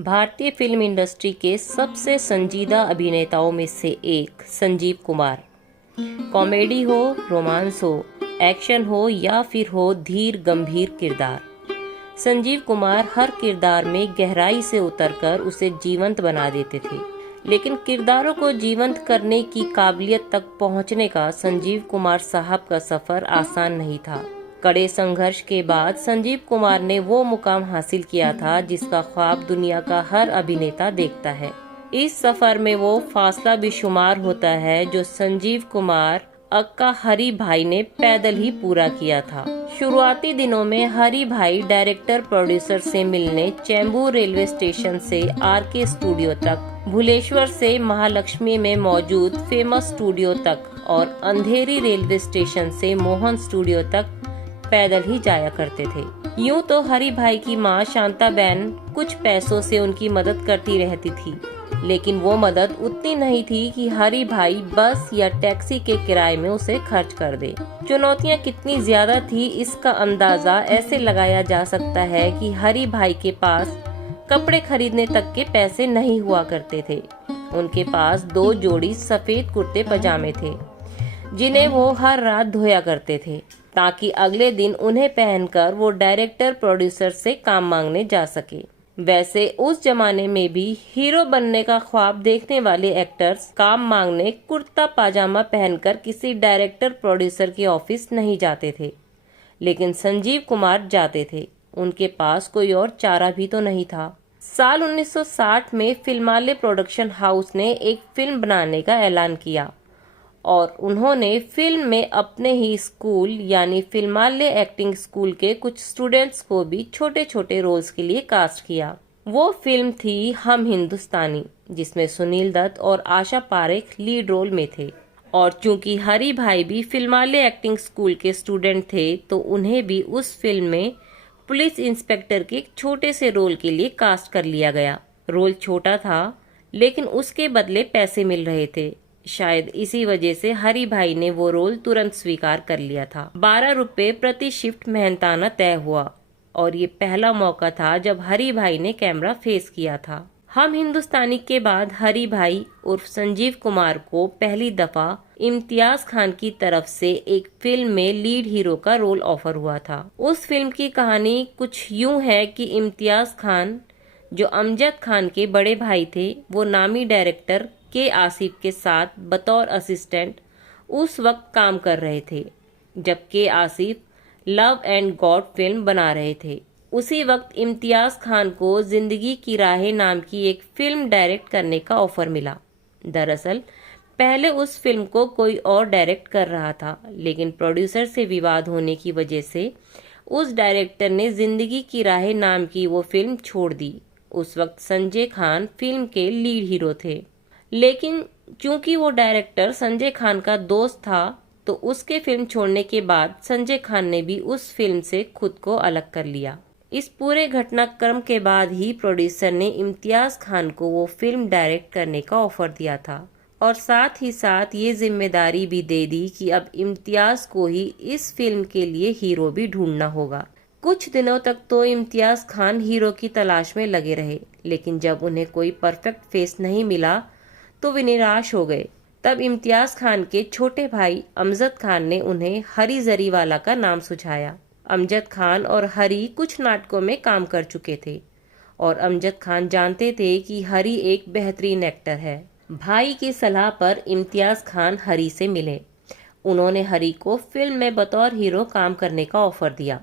भारतीय film industry के सबसे संजीदा अभिनेताओं में से एक संजीव कुमार। कॉमेडी हो, रोमांस हो, एक्शन हो या फिर हो धीर गंभीर किरदार, संजीव कुमार हर किरदार में गहराई से उतरकर उसे जीवंत बना देते थे। लेकिन किरदारों को जीवंत करने की काबिलियत तक पहुंचने का संजीव कुमार साहब का सफर आसान नहीं था। कड़े संघर्ष के बाद संजीव कुमार ने वो मुकाम हासिल किया था जिसका ख्वाब दुनिया का हर अभिनेता देखता है। इस सफर में वो फासला भी शुमार होता है जो संजीव कुमार अक्का हरी भाई ने पैदल ही पूरा किया था। शुरुआती दिनों में हरी भाई डायरेक्टर प्रोड्यूसर से मिलने चेंबूर रेलवे स्टेशन से आरके स्टूडियो तक, भुलेश्वर से महालक्ष्मी में मौजूद फेमस स्टूडियो तक और अंधेरी रेलवे स्टेशन से मोहन स्टूडियो तक पैदल ही जाया करते थे। यूं तो हरी भाई की मां शांताबेन कुछ पैसों से उनकी मदद करती रहती थी, लेकिन वो मदद उतनी नहीं थी कि हरी भाई बस या टैक्सी के किराए में उसे खर्च कर दे। चुनौतियां कितनी ज्यादा थी इसका अंदाजा ऐसे लगाया जा सकता है कि हरी भाई के पास कपड़े खरीदने तक के पैसे नहीं हुआ करते थे। उनके पास 2 जोड़ी सफेद कुर्ते पजामे थे जिन्हें वो हर रात धोया करते थे ताकि अगले दिन उन्हें पहनकर वो डायरेक्टर प्रोड्यूसर से काम मांगने जा सके। वैसे उस जमाने में भी हीरो बनने का ख्वाब देखने वाले एक्टर्स काम मांगने कुर्ता पाजामा पहनकर किसी डायरेक्टर प्रोड्यूसर के ऑफिस नहीं जाते थे, लेकिन संजीव कुमार जाते थे। उनके पास कोई और चारा भी तो नहीं था। साल 1960 में फिल्माले प्रोडक्शन हाउस ने एक फिल्म बनाने का ऐलान किया और उन्होंने फिल्म में अपने ही स्कूल यानी फिल्माले एक्टिंग स्कूल के कुछ स्टूडेंट्स को भी छोटे छोटे रोल्स के लिए कास्ट किया। वो फिल्म थी हम हिंदुस्तानी, जिसमें सुनील दत्त और आशा पारेख लीड रोल में थे। और चूंकि हरी भाई भी फिल्माले एक्टिंग स्कूल के स्टूडेंट थे तो उन्हें भी उस फिल्म में पुलिस इंस्पेक्टर के एक छोटे से रोल के लिए कास्ट कर लिया गया। रोल छोटा था लेकिन उसके बदले पैसे मिल रहे थे। शायद इसी वजह से हरी भाई ने वो रोल तुरंत स्वीकार कर लिया था। 12 रुपए प्रति शिफ्ट मेहनताना तय हुआ और ये पहला मौका था जब हरी भाई ने कैमरा फेस किया था। हम हिंदुस्तानी के बाद हरी भाई उर्फ संजीव कुमार को पहली दफा इम्तियाज खान की तरफ से एक फिल्म में लीड हीरो का रोल ऑफर हुआ था। उस फिल्म की कहानी कुछ यूं है कि इम्तियाज खान जो अमजद खान के बड़े भाई थे, वो नामी डायरेक्टर के आसिफ के साथ बतौर असिस्टेंट उस वक्त काम कर रहे थे जब के Asif love and God film बना रहे थे। उसी वक्त इम्तियाज खान को जिंदगी की राहें नाम की एक फिल्म डायरेक्ट करने का ऑफर मिला। दरअसल पहले उस फिल्म को कोई और डायरेक्ट कर रहा था, लेकिन प्रोड्यूसर से विवाद होने की वजह से उस डायरेक्टर ने जिंदगी की राहें नाम की वो फिल्म छोड़ दी। उस वक्त संजय खान फिल्म के लीड हीरो थे, लेकिन चूंकि वो डायरेक्टर संजय खान का दोस्त था तो उसके फिल्म छोड़ने के बाद संजय खान ने भी उस फिल्म से खुद को अलग कर लिया। इस पूरे घटनाक्रम के बाद ही प्रोड्यूसर ने इम्तियाज खान को वो फिल्म डायरेक्ट करने का ऑफर दिया था और साथ ही साथ ये जिम्मेदारी भी दे दी कि अब इम्तियाज को ही इस फिल्म के लिए हीरो भी ढूंढना होगा। कुछ दिनों तक तो इम्तियाज खान हीरो की तलाश में लगे रहे, लेकिन जब उन्हें कोई परफेक्ट फेस नहीं मिला तो वे निराश हो गए। तब इम्तियाज खान के छोटे भाई अमजद खान ने उन्हें हरी जरीवाला का नाम सुझाया। अमजद खान और हरी कुछ नाटकों में काम कर चुके थे और अमजद खान जानते थे कि हरी एक बेहतरीन एक्टर है। भाई की सलाह पर इम्तियाज खान हरी से मिले। उन्होंने हरी को फिल्म में बतौर हीरो काम करने का ऑफर दिया।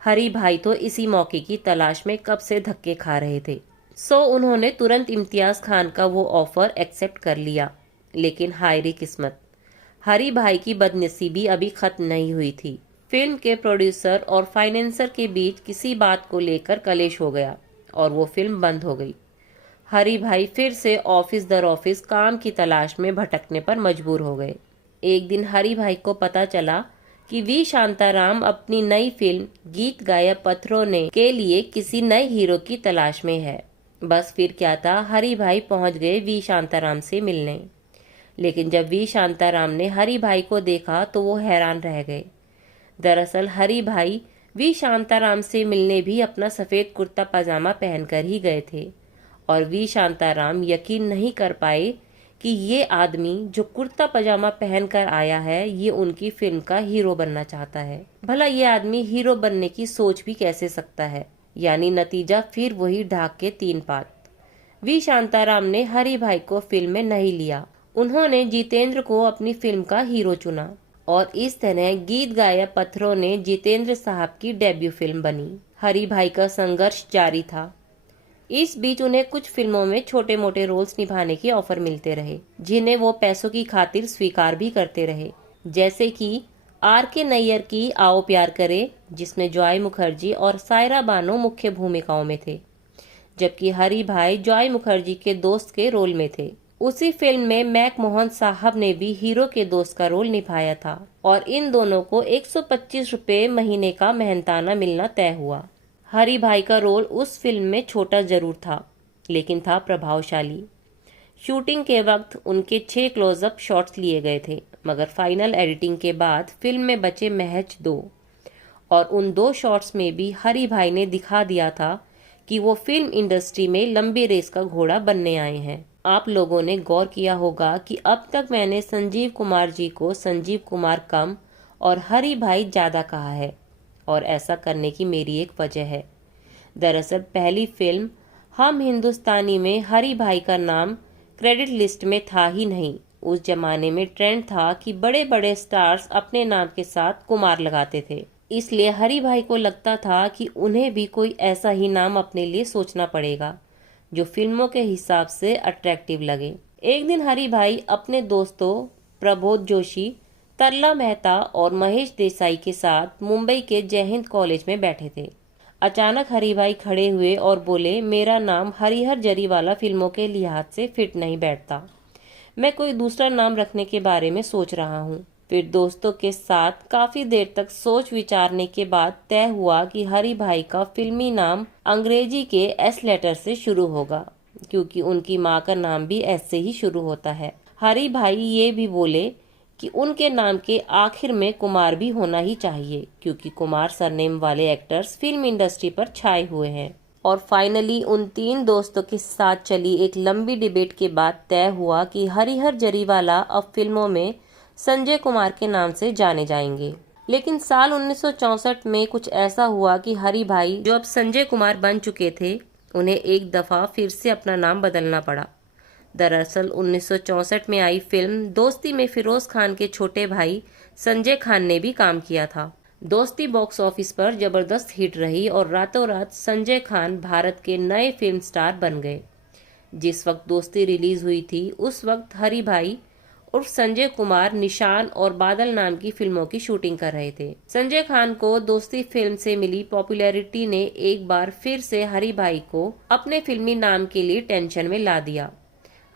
हरी भाई तो इसी मौके की तलाश में कब से धक्के खा रहे थे, सो उन्होंने तुरंत इम्तियाज खान का वो ऑफर एक्सेप्ट कर लिया। लेकिन हाय रे किस्मत, हरी भाई की बदनसीबी अभी खत्म नहीं हुई थी। फिल्म के प्रोड्यूसर और फाइनेंसर के बीच किसी बात को लेकर कलेश हो गया और वो फिल्म बंद हो गई। हरी भाई फिर से ऑफिस दर ऑफिस काम की तलाश में भटकने पर मजबूर हो गए। एक दिन हरी भाई को पता चला कि वी शांताराम अपनी नई फिल्म गीत गाया पत्थरों ने के लिए किसी नए हीरो की तलाश में है। बस फिर क्या था, हरी भाई पहुंच गए वी शांताराम से मिलने। लेकिन जब वी शांताराम ने हरी भाई को देखा तो वो हैरान रह गए। दरअसल हरी भाई वी शांताराम से मिलने भी अपना सफेद कुर्ता पजामा पहनकर ही गए थे। और वी शांताराम यकीन नहीं कर पाए कि ये आदमी जो कुर्ता पजामा पहनकर आया है ये उनकी फिल्म का हीरो बनना चाहता है। भला ये आदमी हीरो बनने की सोच भी कैसे सकता है। यानी नतीजा फिर वही ढाक के 3 पात। वी शांताराम ने हरि भाई को फिल्म में नहीं लिया। उन्होंने जितेंद्र को अपनी फिल्म का हीरो चुना और इस तरह गीत गाया पत्थरों ने जितेंद्र साहब की डेब्यू फिल्म बनी। हरि भाई का संघर्ष जारी था। इस बीच उन्हें कुछ फिल्मों में छोटे मोटे रोल्स निभाने के ऑफर मिलते रहे, जिन्हें वो पैसों की खातिर स्वीकार भी करते रहे। जैसे कि R.K. नैयर की आओ प्यार करे, जिसमें जॉय मुखर्जी और सायरा बानो मुख्य भूमिकाओं में थे, जबकि हरि भाई जॉय मुखर्जी के दोस्त के रोल में थे। उसी फिल्म में मैक मोहन साहब ने भी हीरो के दोस्त का रोल निभाया था और इन दोनों को 125 रुपए महीने का मेहनताना मिलना तय हुआ। हरि भाई का रोल उस फिल्म में छोटा जरूर था, लेकिन था प्रभावशाली। शूटिंग के वक्त उनके 6 क्लोजअप शॉट्स लिए गए थे, मगर फाइनल एडिटिंग के बाद फिल्म में बचे महज 2, और उन 2 शॉट्स में भी हरि भाई ने दिखा दिया था कि वो फिल्म इंडस्ट्री में लंबी रेस का घोड़ा बनने आए हैं। आप लोगों ने गौर किया होगा कि अब तक मैंने संजीव कुमार जी को संजीव कुमार कम और हरि भाई ज्यादा कहा है, और ऐसा करने की मेरी एक वजह है। दरअसल पहली फिल्म हम हिंदुस्तानी में हरि भाई का नाम क्रेडिट लिस्ट में था ही नहीं। उस जमाने में ट्रेंड था कि बड़े बड़े स्टार्स अपने नाम के साथ कुमार लगाते थे, इसलिए हरि भाई को लगता था कि उन्हें भी कोई ऐसा ही नाम अपने लिए सोचना पड़ेगा जो फिल्मों के हिसाब से अट्रैक्टिव लगे। एक दिन हरि भाई अपने दोस्तों प्रबोध जोशी, तरला मेहता और महेश देसाई के साथ मुंबई के जय हिंद कॉलेज में बैठे थे। अचानक हरि भाई खड़े हुए और बोले, मेरा नाम हरिहर जरीवाला फिल्मों के लिहाज से फिट नहीं बैठता, मैं कोई दूसरा नाम रखने के बारे में सोच रहा हूँ। फिर दोस्तों के साथ काफी देर तक सोच विचारने के बाद तय हुआ कि हरि भाई का फिल्मी नाम अंग्रेजी के एस लेटर से शुरू होगा, क्योंकि उनकी माँ का नाम भी एस से ही शुरू होता है। हरि भाई ये भी बोले कि उनके नाम के आखिर में कुमार भी होना ही चाहिए, क्योंकि कुमार सरनेम वाले एक्टर्स फिल्म इंडस्ट्री पर छाए हुए हैं। और फाइनली उन 3 दोस्तों के साथ चली एक लंबी डिबेट के बाद तय हुआ कि हरिहर जरीवाला अब फिल्मों में संजय कुमार के नाम से जाने जाएंगे। लेकिन साल 1964 में कुछ ऐसा हुआ कि हरि भाई, जो अब संजय कुमार बन चुके थे, उन्हें एक दफा फिर से अपना नाम बदलना पड़ा। दरअसल 1964 में आई फिल्म दोस्ती में फिरोज खान के छोटे भाई संजय खान ने भी काम किया था। दोस्ती बॉक्स ऑफिस पर जबरदस्त हिट रही और रातों रात संजय खान भारत के नए फिल्म स्टार बन गए। जिस वक्त दोस्ती रिलीज हुई थी उस वक्त हरि भाई उर्फ संजय कुमार निशान और बादल नाम की फिल्मों की शूटिंग कर रहे थे। संजय खान को दोस्ती फिल्म से मिली पॉपुलैरिटी ने एक बार फिर से हरि भाई को अपने फिल्मी नाम के लिए टेंशन में ला दिया।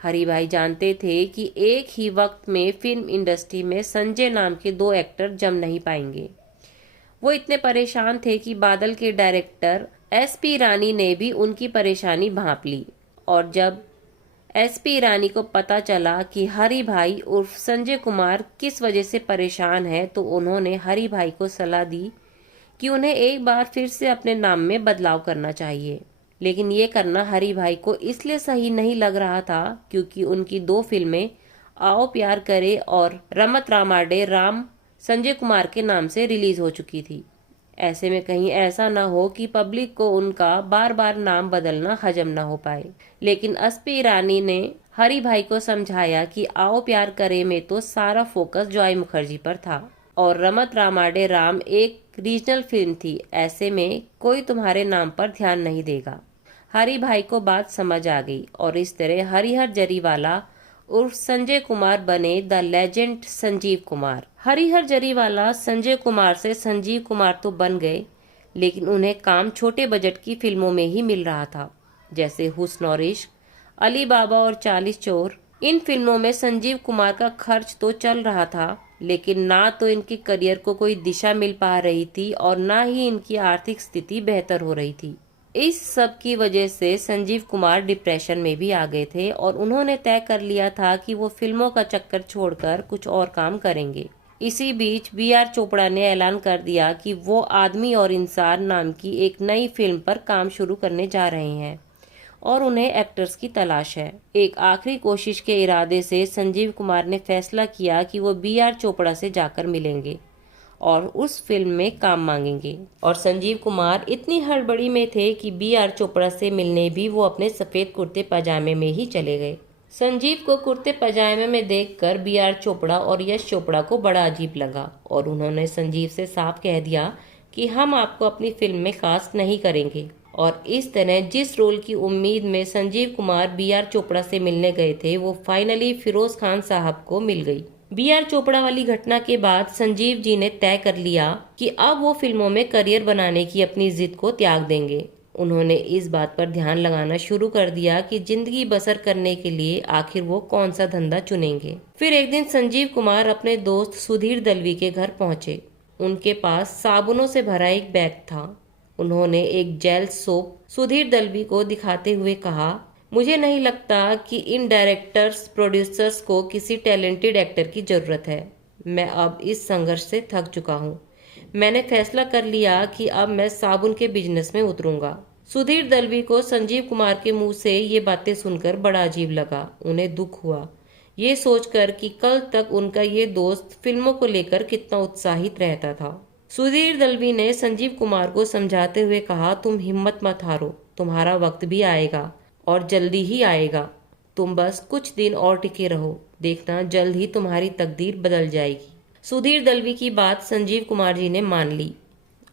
हरि भाई जानते थे कि एक ही वक्त में फिल्म इंडस्ट्री में संजय नाम के 2 एक्टर जम नहीं पाएंगे। वो इतने परेशान थे कि बादल के डायरेक्टर SP ईरानी ने भी उनकी परेशानी भांप ली, और जब SP ईरानी को पता चला कि हरि भाई उर्फ संजय कुमार किस वजह से परेशान है, तो उन्होंने हरि भाई को सलाह दी कि उन्हें एक बार फिर से अपने नाम में बदलाव करना चाहिए। लेकिन ये करना हरि भाई को इसलिए सही नहीं लग रहा था क्योंकि उनकी 2 फिल्में आओ प्यार करे और रमत रामाडे राम संजय कुमार के नाम से रिलीज हो चुकी थी। ऐसे में कहीं ऐसा ना हो कि पब्लिक को उनका बार बार नाम बदलना हजम ना हो पाए। लेकिन SP ईरानी ने हरि भाई को समझाया कि आओ प्यार करे में तो सारा फोकस जॉय मुखर्जी पर था और रमत रामाडे राम एक रीजनल फिल्म थी, ऐसे में कोई तुम्हारे नाम पर ध्यान नहीं देगा। हरि भाई को बात समझ आ गई और इस तरह हरिहर जरीवाला उर्फ संजय कुमार बने द लेजेंड संजीव कुमार। हरिहर जरीवाला संजय कुमार से संजीव कुमार तो बन गए, लेकिन उन्हें काम छोटे बजट की फिल्मों में ही मिल रहा था, जैसे हुस्न और इश्क, अली बाबा और 40 चोर। इन फिल्मों में संजीव कुमार का खर्च तो चल रहा था, लेकिन ना तो इनके करियर को कोई दिशा मिल पा रही थी और ना ही इनकी आर्थिक स्थिति बेहतर हो रही थी। इस सब की वजह से संजीव कुमार डिप्रेशन में भी आ गए थे और उन्होंने तय कर लिया था कि वो फिल्मों का चक्कर छोड़कर कुछ और काम करेंगे। इसी बीच BR चोपड़ा ने ऐलान कर दिया कि वो आदमी और इंसान नाम की एक नई फिल्म पर काम शुरू करने जा रहे हैं। और उन्हें एक्टर्स की तलाश है। एक आखिरी कोशिश के इरादे से संजीव कुमार ने फैसला किया कि वो बी.आर. चोपड़ा से जाकर मिलेंगे और उस फिल्म में काम मांगेंगे। और संजीव कुमार इतनी हड़बड़ी में थे कि बी.आर. चोपड़ा से मिलने भी वो अपने सफेद कुर्ते पजामे में ही चले गए। संजीव को कुर्ते पजामे में देखकर बी.आर. चोपड़ा और यश चोपड़ा को बड़ा अजीब लगा और उन्होंने संजीव से साफ कह दिया कि हम आपको अपनी फिल्म में कास्ट नहीं करेंगे। और इस तरह जिस रोल की उम्मीद में संजीव कुमार बी.आर. चोपड़ा से मिलने गए थे वो फाइनली फिरोज खान साहब को मिल गई। बी.आर. चोपड़ा वाली घटना के बाद संजीव जी ने तय कर लिया कि अब वो फिल्मों में करियर बनाने की अपनी जिद को त्याग देंगे। उन्होंने इस बात पर ध्यान लगाना शुरू कर दिया कि जिंदगी बसर करने के लिए आखिर वो कौन सा धंधा चुनेंगे। फिर एक दिन संजीव कुमार अपने दोस्त सुधीर दलवी के घर पहुंचे। उनके पास साबुनों से भरा एक बैग था। उन्होंने एक जेल सोप सुधीर दलवी को दिखाते हुए कहा, मुझे नहीं लगता कि इन डायरेक्टर्स प्रोड्यूसर्स को किसी टैलेंटेड एक्टर की जरूरत है। मैं अब इस संघर्ष से थक चुका हूँ। मैंने फैसला कर लिया कि अब मैं साबुन के बिजनेस में उतरूंगा। सुधीर दलवी को संजीव कुमार के मुंह से ये बातें सुनकर बड़ा अजीब लगा। उन्हें दुख हुआ ये सोचकर कि कल तक उनका ये दोस्त फिल्मों को लेकर कितना उत्साहित रहता था। सुधीर दलवी ने संजीव कुमार को समझाते हुए कहा, तुम हिम्मत मत हारो, तुम्हारा वक्त भी आएगा और जल्दी ही आएगा। तुम बस कुछ दिन और टिके रहो, देखना जल्द ही तुम्हारी तकदीर बदल जाएगी। सुधीर दलवी की बात संजीव कुमार जी ने मान ली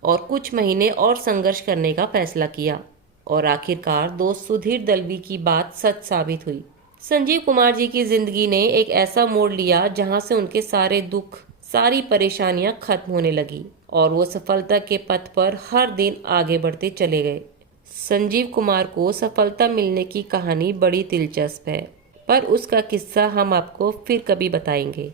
और कुछ महीने और संघर्ष करने का फैसला किया और आखिरकार दोस्त सुधीर दलवी की बात सच साबित हुई। संजीव कुमार जी की जिंदगी ने एक ऐसा मोड़ लिया जहां से उनके सारे दुख, सारी परेशानियां खत्म होने लगी और वो सफलता के पथ पर हर दिन आगे बढ़ते चले गए। संजीव कुमार को सफलता मिलने की कहानी बड़ी दिलचस्प है, पर उसका किस्सा हम आपको फिर कभी बताएंगे।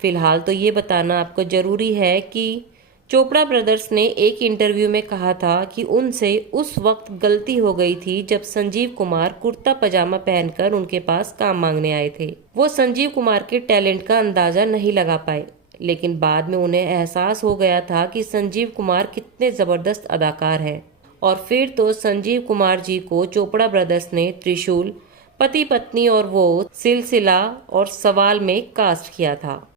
फिलहाल तो ये बताना आपको जरूरी है कि चोपड़ा ब्रदर्स ने एक इंटरव्यू में कहा था कि उनसे उस वक्त गलती हो गई थी जब संजीव कुमार कुर्ता पजामा पहनकर उनके पास काम मांगने आए थे। वो संजीव कुमार के टैलेंट का अंदाजा नहीं लगा पाए, लेकिन बाद में उन्हें एहसास हो गया था कि संजीव कुमार कितने जबरदस्त अदाकार हैं। और फिर तो संजीव कुमार जी को चोपड़ा ब्रदर्स ने त्रिशूल, पति पत्नी और वो, सिलसिला और सवाल में कास्ट किया था।